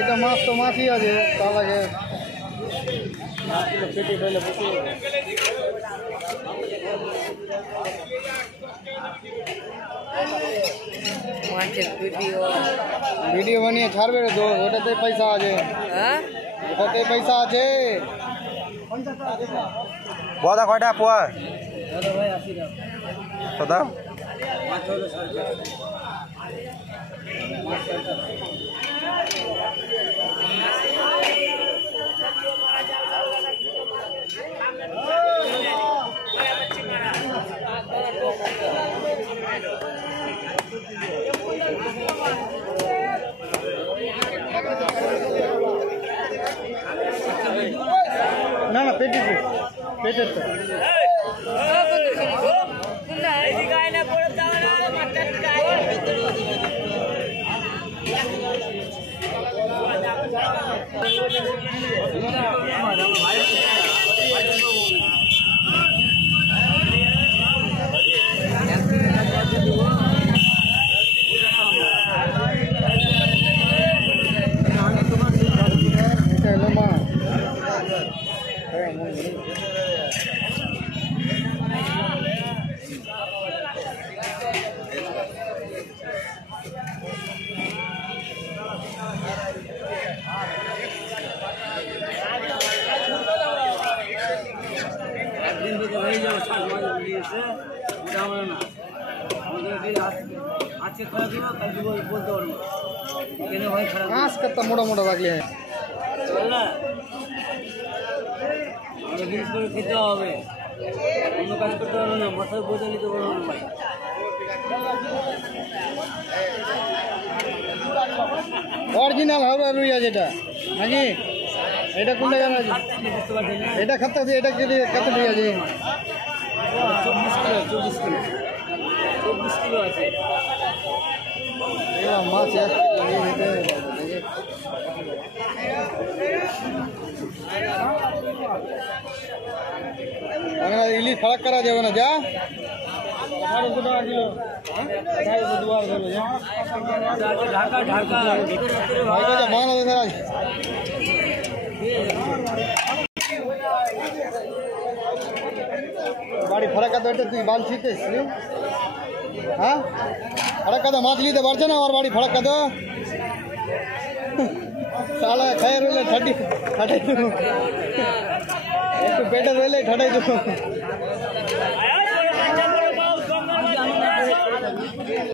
এটা মাছ তো মাছই আছে তা লাগে পেটে ফেলে বসে ভিডিও বানিয়ে ছাড়বে রে তো ওটাতে পয়সা আছে ওটাতে পয়সা আছে বদা কয়টা পোয়া কত না না পেটের তো মাছ কত মোটা মোটা লাগলে খেতে হবে অন্য কাজ করতে পারবো না মাথায় বোঝা নিতে পারবো না ভাই অরিজিনাল হাওড়া রুইয়া যেটা নাকি এটা কোন জায়গা আছে এটা খাতে আছে এটা কেটে কত রুইয়া আছে 24 কিলো আছে মাছ ইলিশ ফারাক করা যাবে না যা 1800 টাকা কিলো 1800 দুবার ধরবে ঢাকা বাংলাদেশের আজ বাড়ি ফারাক কাদা এটা তুই বাল ছিটিস হ্যাঁ ফারাক কাদা মাছ নিতে পারছে না আমার বাড়ি ফারাক কাদা साला खाए रोले ठाटाई दो एक तो पेटे रोले ठाटाई दो